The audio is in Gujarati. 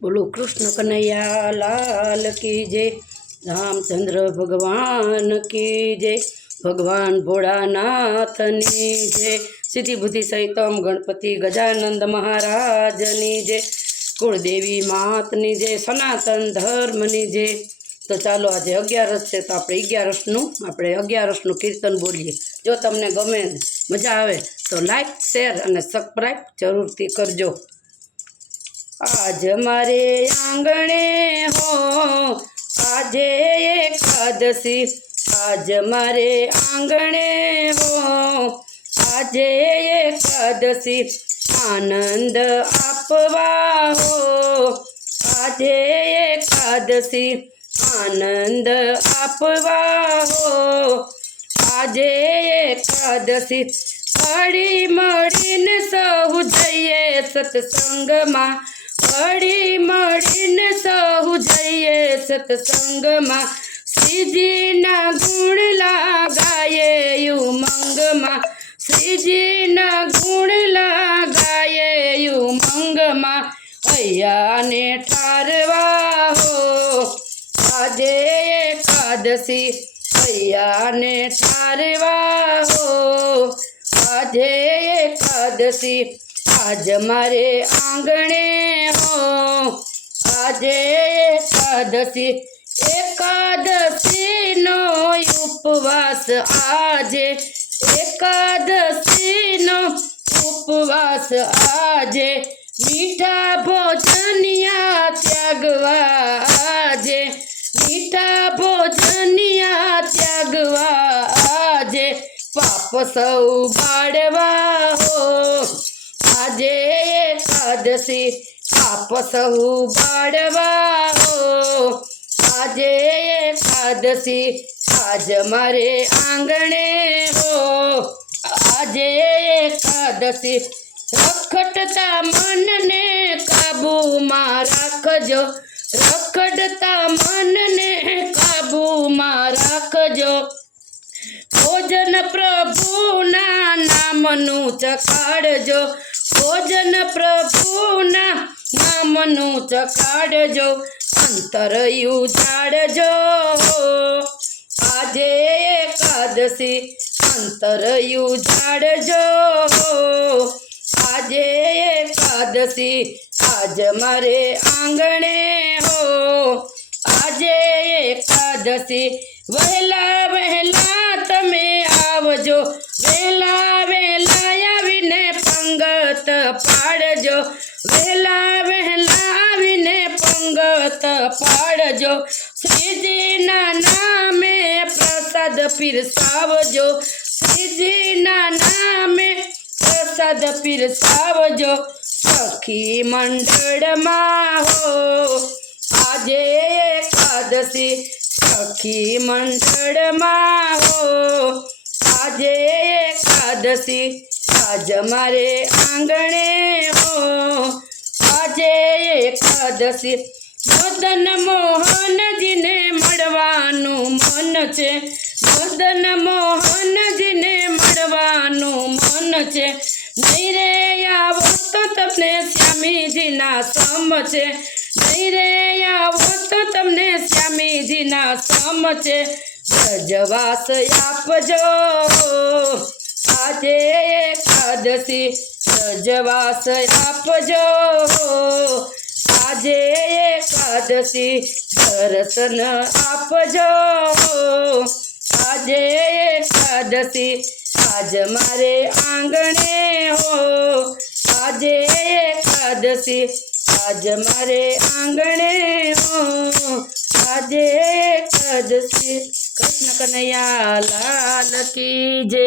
બોલો કૃષ્ણ કનૈયા લાલ કી જય, રામચંદ્ર ભગવાન કી જય, ભગવાન ભોળાનાથની જય સિદ્ધિ બુદ્ધિ સહિતમ ગણપતિ ગજાનંદ મહારાજની જય, કુળદેવી માતની જય, સનાતન ધર્મની જય. તો ચાલો આજે અગિયારસ છે, તો આપણે અગિયારસનું આપણે અગિયારસનું કીર્તન બોલીએ. જો તમને ગમે મજા આવે, તો લાઈક શેર અને સબસ્ક્રાઈબ જરૂરથી કરજો. આજ મારે આંગણે હો, આજે એકાદશી. આજ મારે આંગણે હો, આજે એકાદશી. આનંદ આપવા હો, આજે એકાદશી. આનંદ આપવા હો, આજે એકાદશી. હળી મળીને સૌ જઈએ સત્સંગમાં. હળી મળીને સહુ જઈએ સત્સંગમાં. શ્રીજીના ગુણ લાગાયે ઉમંગમાં શ્રીજીના ગુણ લાગાયે ઉમંગમાં અયાને ઠારવા હો, આજે એકાદશી. અયાને ઠારવા હો, આજે એકાદશી. આજ મારે આંગણે હો. આજે એકાદશી, એકાદશીનો ઉપવાસ. આજે એકાદશીનો ઉપવાસ. આજે મીઠા ભોજનિયા ત્યાગવા. આજે મીઠા ભોજનિયા ત્યાગવા. આજે પાપ સૌ બાળવા હો. આજે એકાદશી પાપ સહુ બાળવા હો આજે એકાદશી આજ મારે આંગણે હો. આજે એકાદશી રખડતા મનને કાબુમાં રાખજો. રખડતા મનને કાબુમાં રાખજો. ભોજન પ્રભુના નામનું ચખાડજો. ભોજન પ્રભુના નામનું ચખાડજો અંતર ઉજાડજો આજે એકાદશી અંતર ઉજાડજો આજે એકાદશી આજ મારે આંગણે હો આજે એકાદશી વહેલા વહેલા તમે આવજો વહેલા વહેલા પાડજો. વહેલા વહેલા આવીને પંગત પાડજો. શ્રીજીના નામે પ્રસાદ પીરસાવજો. શ્રીજીના નામે પ્રસાદ પીરસાવજો. સખી મંડળમાં હો. આજે એકાદશી. સખી મંડળમાં હો. આજે એકાદશી. આજ મારે આંગણે હો, આજે એકાદશી મદન મોહનજીને મળવાનું મન છે. મદન મોહનજીને મળવાનું મન છે. નહીં રે આવો તો તમને શ્યામીજીના સમ છે. નહીં રે આવો તો તમને શ્યામીજીના સમ છે. રજવાસ આપજો. આજે એકાદશી રજવાસ આપજો આજે એકાદશી દર્શન આપજો આજે એકાદશી આજ મારે આંગણે હો આજે એકાદશી આજ મારે આંગણે હો આજે એકાદશી કૃષ્ણ કનૈયા લાલ કી જય